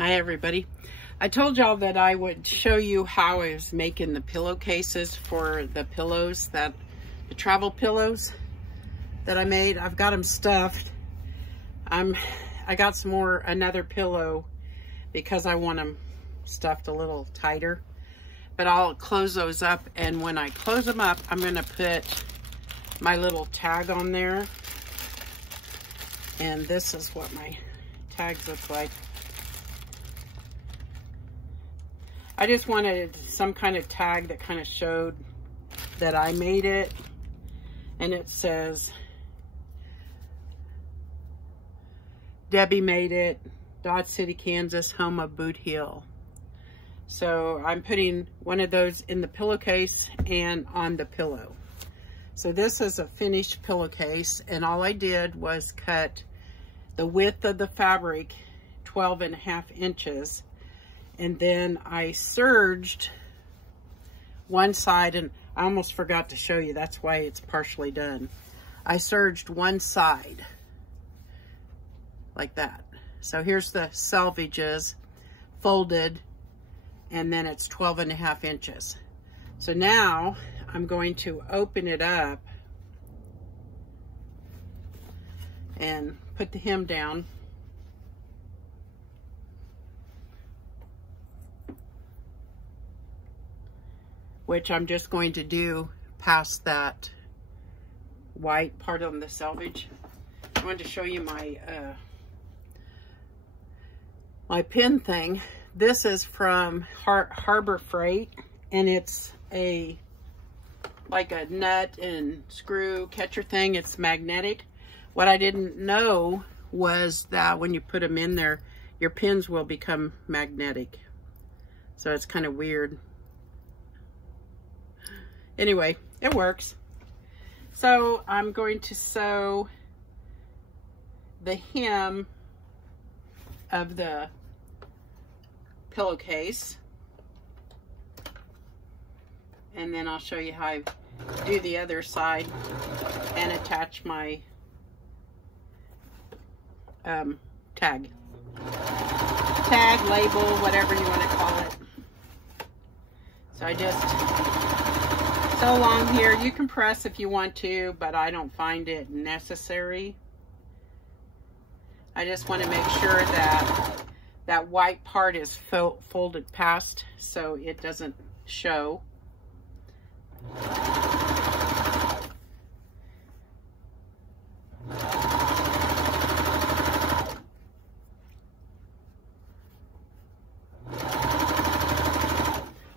Hi everybody. I told y'all that I would show you how I was making the pillowcases for the pillows, the travel pillows that I made. I've got them stuffed. I got another pillow because I want them stuffed a little tighter. But I'll close those up, and when I close them up, I'm gonna put my little tag on there. And this is what my tags look like. I just wanted some kind of tag that kind of showed that I made it. And it says, Debbie made it, Dodge City, Kansas, home of Boot Heel. So I'm putting one of those in the pillowcase and on the pillow. So this is a finished pillowcase, and all I did was cut the width of the fabric 12.5 inches. And then I serged one side, and I almost forgot to show you, that's why it's partially done. I serged one side like that. So here's the selvages folded, and then it's 12.5 inches. So now I'm going to open it up and put the hem down. Which I'm just going to do past that white part on the selvage. I wanted to show you my my pin thing. This is from Harbor Freight, and it's like a nut and screw catcher thing. It's magnetic. What I didn't know was that when you put them in there, your pins will become magnetic. So it's kind of weird. Anyway, it works. So I'm going to sew the hem of the pillowcase, and then I'll show you how I do the other side and attach my tag, label, whatever you want to call it. So I just sew along here. You can press if you want to, but I don't find it necessary. I just want to make sure that that white part is folded past so it doesn't show.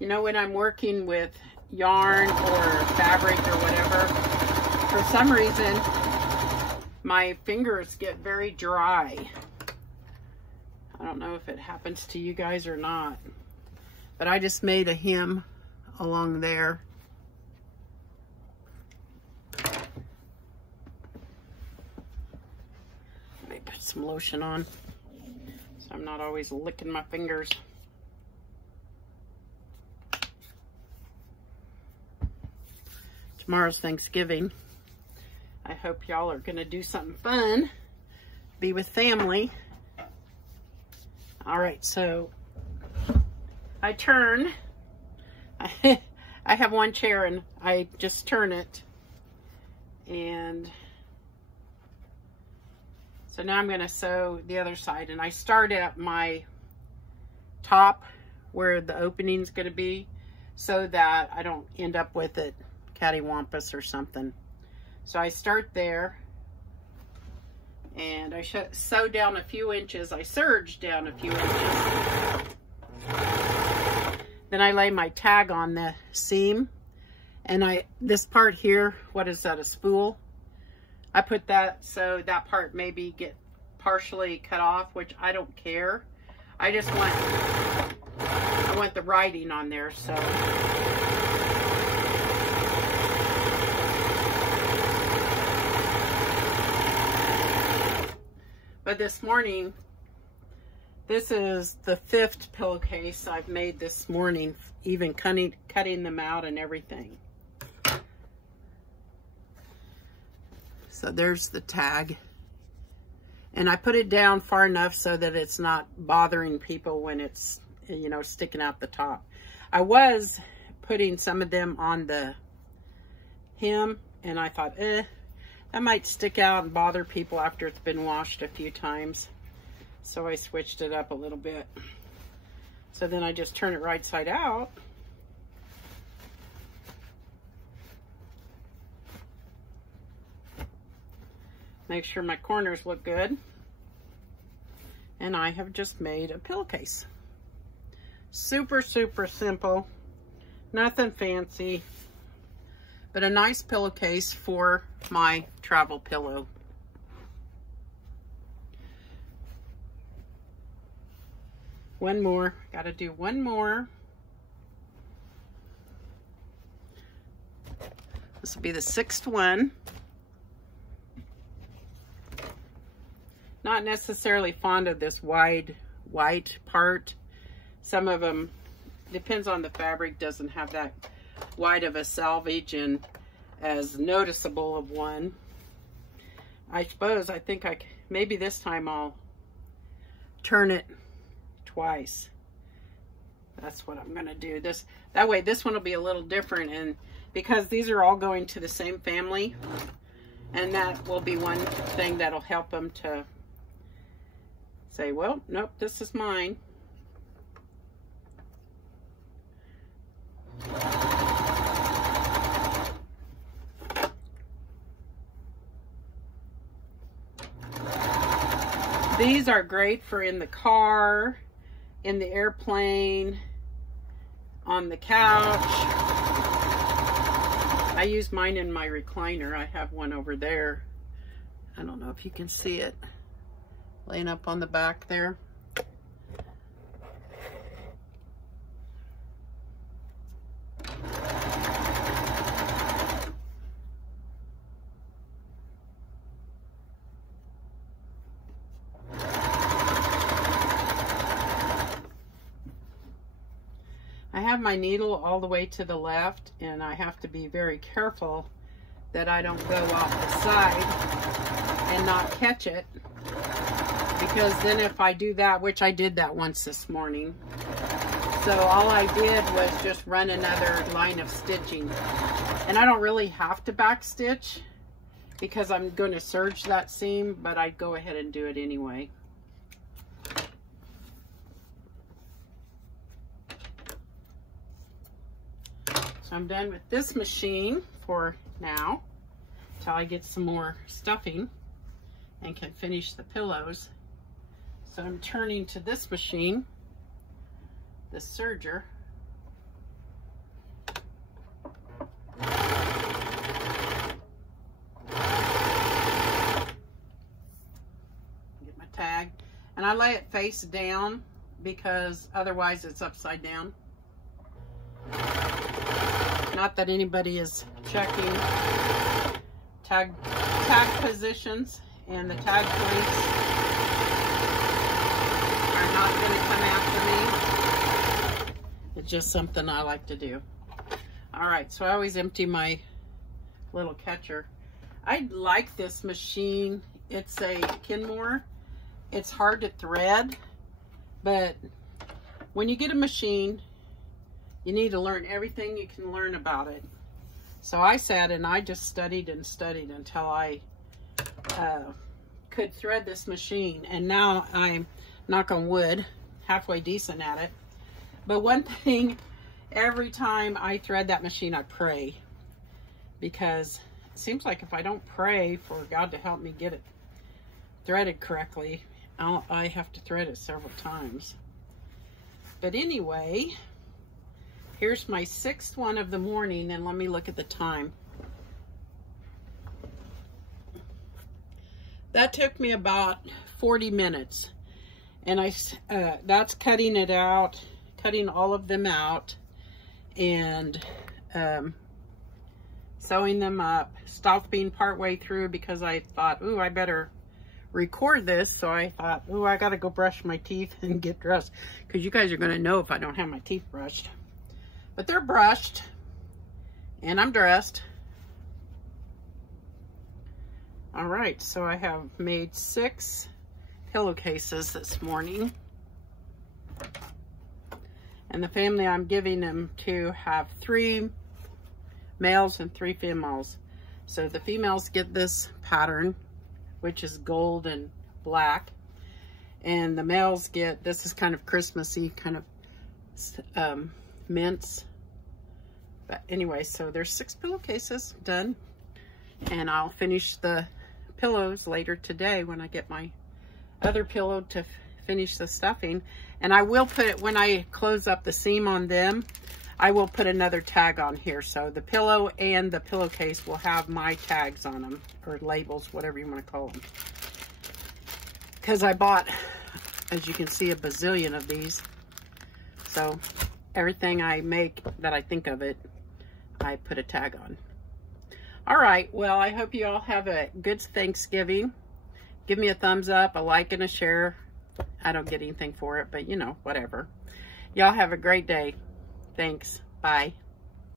You know, when I'm working with yarn or fabric or whatever, for some reason my fingers get very dry. I don't know if it happens to you guys or not, but I just made a hem along there. Let me put some lotion on so I'm not always licking my fingers. Tomorrow's Thanksgiving. I hope y'all are gonna do something fun, be with family. All right, so I turn. I have one chair and I just turn it. And so now I'm gonna sew the other side, and I start at my top where the opening's gonna be so that I don't end up with it cattywampus or something. So I start there, and I sew down a few inches. I serge down a few inches. Then I lay my tag on the seam, and this part here, what is that, a spool? I put that so that part maybe get partially cut off, which I don't care. I just want the writing on there, so. But this morning, this is the 5th pillowcase I've made this morning, even cutting them out and everything. So there's the tag. And I put it down far enough so that it's not bothering people when it's, you know, sticking out the top. I was putting some of them on the hem, and I thought, that might stick out and bother people after it's been washed a few times. So I switched it up a little bit. So then I just turn it right side out. Make sure my corners look good. And I have just made a pillowcase. Super, super simple. Nothing fancy. But a nice pillowcase for my travel pillow. One more. Gotta do one more. This will be the 6th one. Not necessarily fond of this wide white part. Some of them, depends on the fabric, doesn't have that wide of a selvage and as noticeable of one. I suppose, I think maybe this time I'll turn it twice. That's what I'm gonna do. That way this one will be a little different, and because these are all going to the same family, and that will be one thing that'll help them to say, well, nope, this is mine. These are great for in the car, in the airplane, on the couch. I use mine in my recliner. I have one over there. I don't know if you can see it laying up on the back there. I have my needle all the way to the left, and I have to be very careful that I don't go off the side and not catch it, because then if I do that, which I did that once this morning, so all I did was just run another line of stitching, and I don't really have to back stitch because I'm going to serge that seam, but I'd go ahead and do it anyway. So I'm done with this machine for now, until I get some more stuffing and can finish the pillows. So I'm turning to this machine, the serger. Get my tag, and I lay it face down because otherwise it's upside down. Not that anybody is checking tag positions, and the tag police are not going to come after me. It's just something I like to do. All right, so I always empty my little catcher. I like this machine. It's a Kenmore. It's hard to thread, but when you get a machine, you need to learn everything you can learn about it. So I sat and I just studied and studied until I could thread this machine. And now I'm, knock on wood, halfway decent at it. But one thing, every time I thread that machine, I pray. Because it seems like if I don't pray for God to help me get it threaded correctly, I have to thread it several times. But anyway, here's my 6th one of the morning, and let me look at the time. That took me about 40 minutes. And that's cutting it out, cutting all of them out, and sewing them up. Stopping partway through because I thought, ooh, I better record this. So I thought, ooh, I gotta go brush my teeth and get dressed, because you guys are gonna know if I don't have my teeth brushed. But they're brushed, and I'm dressed. All right, so I have made 6 pillowcases this morning. And the family I'm giving them to have 3 males and 3 females. So the females get this pattern, which is gold and black. And the males get, this is kind of Christmassy, kind of mints. But anyway, so there's 6 pillowcases done. And I'll finish the pillows later today when I get my other pillow to finish the stuffing. And I will put it, when I close up the seam on them, I will put another tag on here. So the pillow and the pillowcase will have my tags on them, or labels, whatever you want to call them. Because I bought, as you can see, a bazillion of these. So everything I make that I think of it, I put a tag on. All right, well, I hope you all have a good Thanksgiving. Give me a thumbs up, a like, and a share. I don't get anything for it, but you know, whatever. Y'all have a great day. Thanks. Bye.